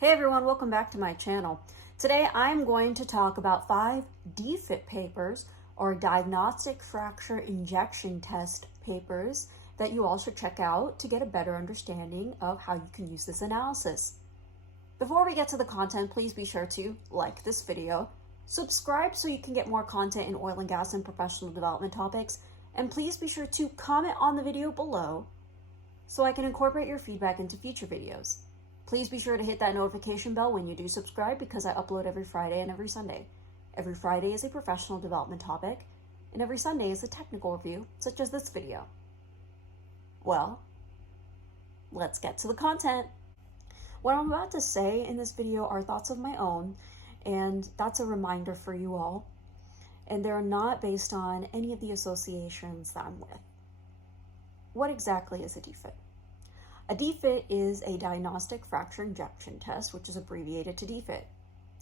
Hey everyone, welcome back to my channel. Today I'm going to talk about 5 DFIT papers, or Diagnostic Fracture Injection Test papers, that you all should check out to get a better understanding of how you can use this analysis. Before we get to the content, please be sure to like this video, subscribe so you can get more content in oil and gas and professional development topics, and please be sure to comment on the video below so I can incorporate your feedback into future videos. Please be sure to hit that notification bell when you do subscribe, because I upload every Friday and every Sunday. Every Friday is a professional development topic, and every Sunday is a technical review, such as this video. Well, let's get to the content. What I'm about to say in this video are thoughts of my own, and that's a reminder for you all, and they're not based on any of the associations that I'm with. What exactly is a DFIT? A DFIT is a diagnostic fracture injection test, which is abbreviated to DFIT.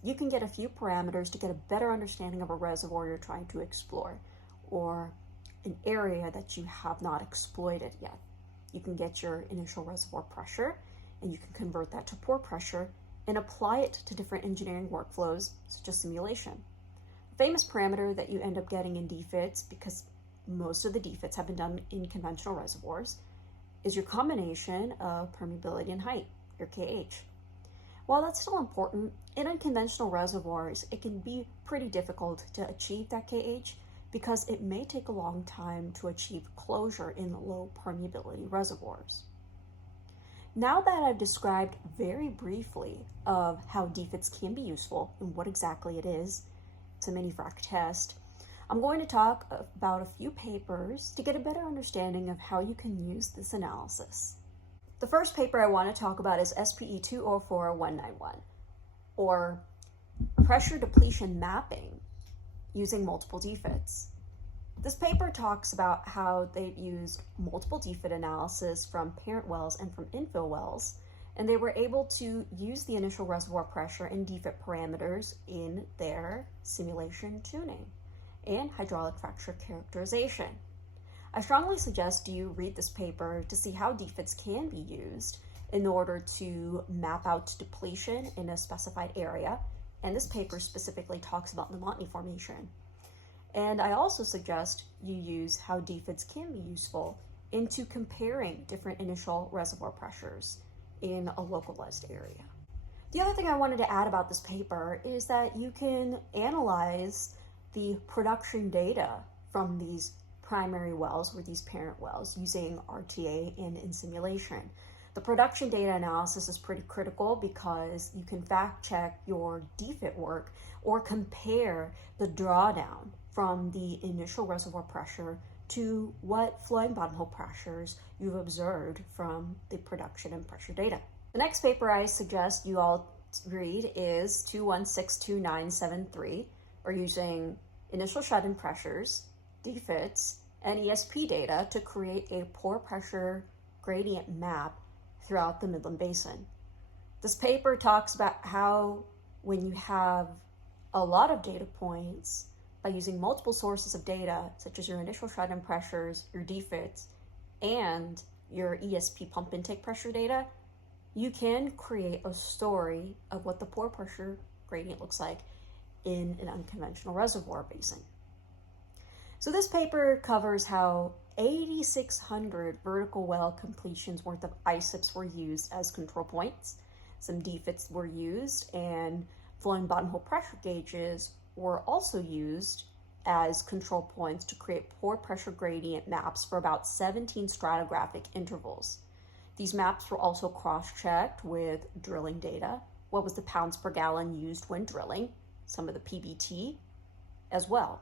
You can get a few parameters to get a better understanding of a reservoir you're trying to explore, or an area that you have not exploited yet. You can get your initial reservoir pressure, and you can convert that to pore pressure and apply it to different engineering workflows, such as simulation. A famous parameter that you end up getting in DFITs, because most of the DFITs have been done in conventional reservoirs, is your combination of permeability and height, your KH. While that's still important, in unconventional reservoirs, it can be pretty difficult to achieve that KH because it may take a long time to achieve closure in low permeability reservoirs. Now that I've described very briefly of how DFITs can be useful and what exactly it is, it's a mini frac test, I'm going to talk about a few papers to get a better understanding of how you can use this analysis. The first paper I want to talk about is SPE 204191, or pressure depletion mapping using multiple DFITs. This paper talks about how they've used multiple DFIT analysis from parent wells and from infill wells, and they were able to use the initial reservoir pressure and DFIT parameters in their simulation tuning and hydraulic fracture characterization. I strongly suggest you read this paper to see how DFITs can be used in order to map out depletion in a specified area, and this paper specifically talks about the Montney Formation. And I also suggest you use how DFITs can be useful into comparing different initial reservoir pressures in a localized area. The other thing I wanted to add about this paper is that you can analyze the production data from these primary wells or these parent wells using RTA and in simulation. The production data analysis is pretty critical because you can fact check your DFIT work or compare the drawdown from the initial reservoir pressure to what flowing bottom hole pressures you've observed from the production and pressure data. The next paper I suggest you all read is 2162-973, or using initial shut-in pressures, DFITs, and ESP data to create a pore pressure gradient map throughout the Midland Basin. This paper talks about how when you have a lot of data points, by using multiple sources of data, such as your initial shut-in pressures, your DFITs, and your ESP pump intake pressure data, you can create a story of what the pore pressure gradient looks like in an unconventional reservoir basin. So this paper covers how 8,600 vertical well completions worth of ISIPs were used as control points. Some DFITs were used, and flowing bottom hole pressure gauges were also used as control points to create pore pressure gradient maps for about 17 stratigraphic intervals. These maps were also cross-checked with drilling data. What was the pounds per gallon used when drilling? Some of the PBT as well.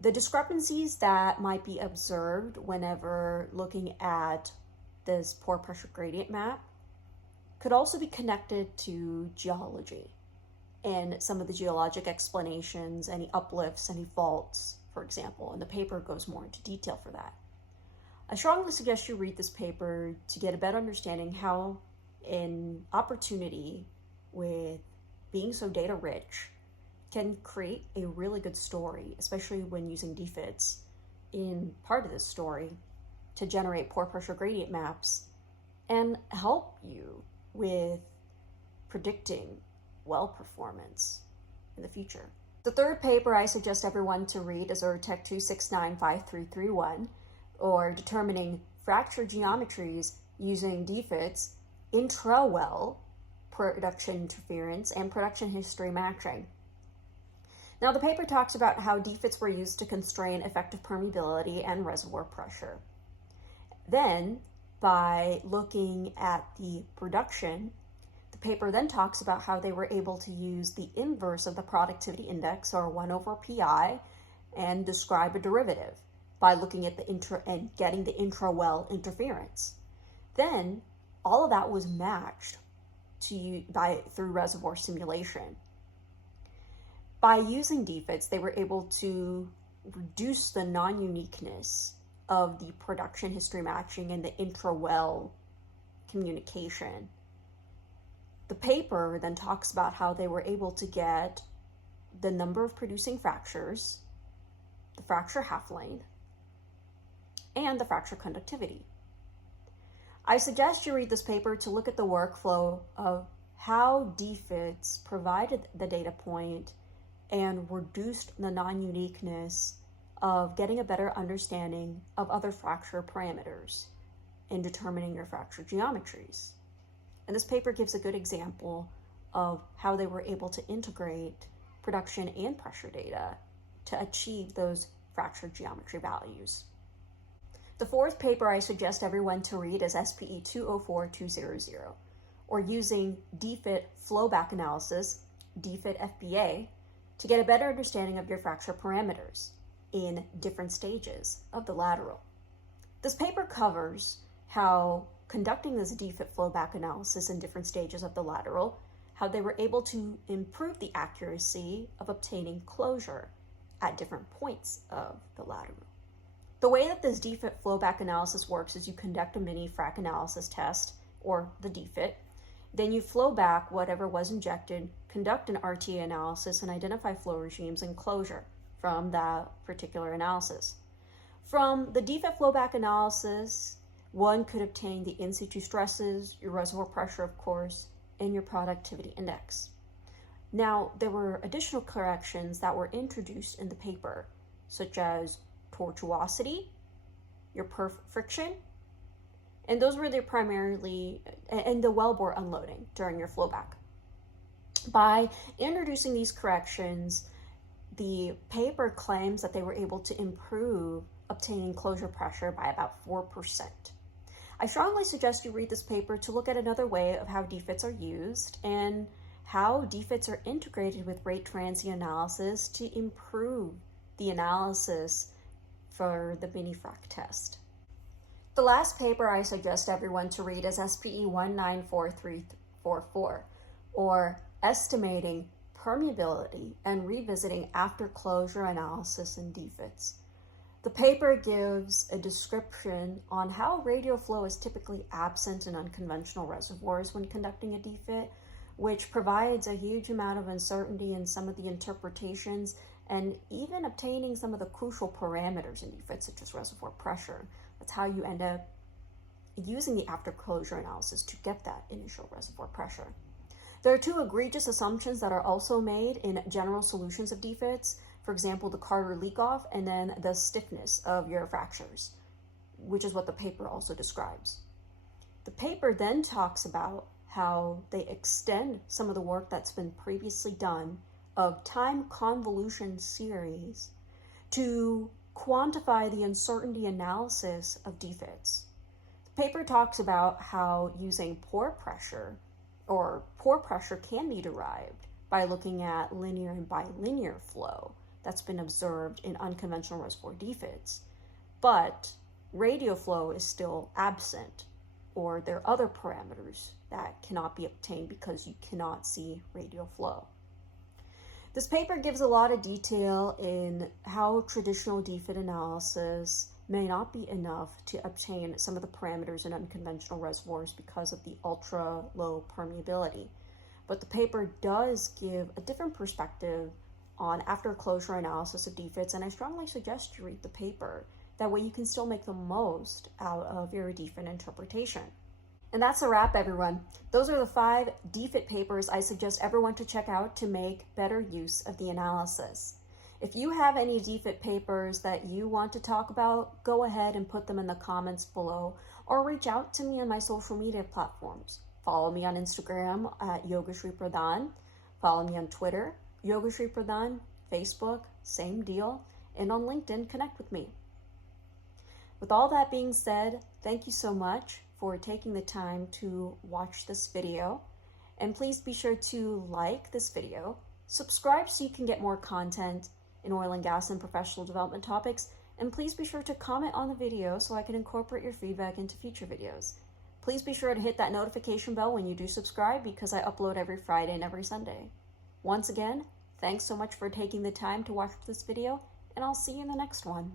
The discrepancies that might be observed whenever looking at this pore pressure gradient map could also be connected to geology and some of the geologic explanations, any uplifts, any faults, for example, and the paper goes more into detail for that. I strongly suggest you read this paper to get a better understanding how an opportunity with being so data rich can create a really good story, especially when using DFITs in part of this story to generate pore pressure gradient maps and help you with predicting well performance in the future. The third paper I suggest everyone to read is Tech 2695331, or Determining Fracture Geometries Using DFITs, Intra-Well Production Interference, and Production History Matching. Now, the paper talks about how DFITs were used to constrain effective permeability and reservoir pressure. Then, by looking at the production, the paper then talks about how they were able to use the inverse of the productivity index, or 1 over pi, and describe a derivative by looking at the and getting the intra-well interference. Then, all of that was matched through reservoir simulation. By using DFITs, they were able to reduce the non-uniqueness of the production history matching and the intra-well communication. The paper then talks about how they were able to get the number of producing fractures, the fracture half-length, and the fracture conductivity. I suggest you read this paper to look at the workflow of how DFITs provided the data point and reduced the non-uniqueness of getting a better understanding of other fracture parameters in determining your fracture geometries. And this paper gives a good example of how they were able to integrate production and pressure data to achieve those fracture geometry values. The fourth paper I suggest everyone to read is SPE 204200, or Using DFIT Flowback Analysis, DFIT FBA, to get a better understanding of your fracture parameters in different stages of the lateral. This paper covers how conducting this DFIT flowback analysis in different stages of the lateral, how they were able to improve the accuracy of obtaining closure at different points of the lateral. The way that this DFIT flowback analysis works is you conduct a mini frac analysis test, or the DFIT, then you flow back whatever was injected, conduct an RTA analysis, and identify flow regimes and closure from that particular analysis. From the DFIT flowback analysis, one could obtain the in situ stresses, your reservoir pressure, of course, and your productivity index. Now, there were additional corrections that were introduced in the paper, such as tortuosity, your perf friction, and those were primarily, and the wellbore unloading during your flowback. By introducing these corrections, the paper claims that they were able to improve obtaining closure pressure by about 4%. I strongly suggest you read this paper to look at another way of how DFITs are used and how DFITs are integrated with rate transient analysis to improve the analysis for the mini frac test. The last paper I suggest everyone to read is SPE 194344, or Estimating Permeability and Revisiting After Closure Analysis in DFITs. The paper gives a description on how radial flow is typically absent in unconventional reservoirs when conducting a DFIT, which provides a huge amount of uncertainty in some of the interpretations and even obtaining some of the crucial parameters in DFITs, such as reservoir pressure. That's how you end up using the after closure analysis to get that initial reservoir pressure. There are two egregious assumptions that are also made in general solutions of DFITs. For example, the Carter leak-off, and then the stiffness of your fractures, which is what the paper also describes. The paper then talks about how they extend some of the work that's been previously done of time convolution series to quantify the uncertainty analysis of DFITs. The paper talks about how using pore pressure can be derived by looking at linear and bilinear flow that's been observed in unconventional reservoir DFITs, but radial flow is still absent, or there are other parameters that cannot be obtained because you cannot see radial flow. This paper gives a lot of detail in how traditional DFIT analysis may not be enough to obtain some of the parameters in unconventional reservoirs because of the ultra low permeability. But the paper does give a different perspective on after closure analysis of DFITs, and I strongly suggest you read the paper. That way you can still make the most out of your DFIT interpretation. And that's a wrap, everyone. Those are the 5 DFIT papers I suggest everyone to check out to make better use of the analysis. If you have any DFIT papers that you want to talk about, go ahead and put them in the comments below or reach out to me on my social media platforms. Follow me on Instagram at Yogashri Pradhan. Follow me on Twitter, Yogashri Pradhan, Facebook, same deal, and on LinkedIn, connect with me. With all that being said, thank you so much for taking the time to watch this video. And please be sure to like this video, subscribe so you can get more content in oil and gas and professional development topics, and please be sure to comment on the video so I can incorporate your feedback into future videos. Please be sure to hit that notification bell when you do subscribe because I upload every Friday and every Sunday. Once again, thanks so much for taking the time to watch this video, and I'll see you in the next one.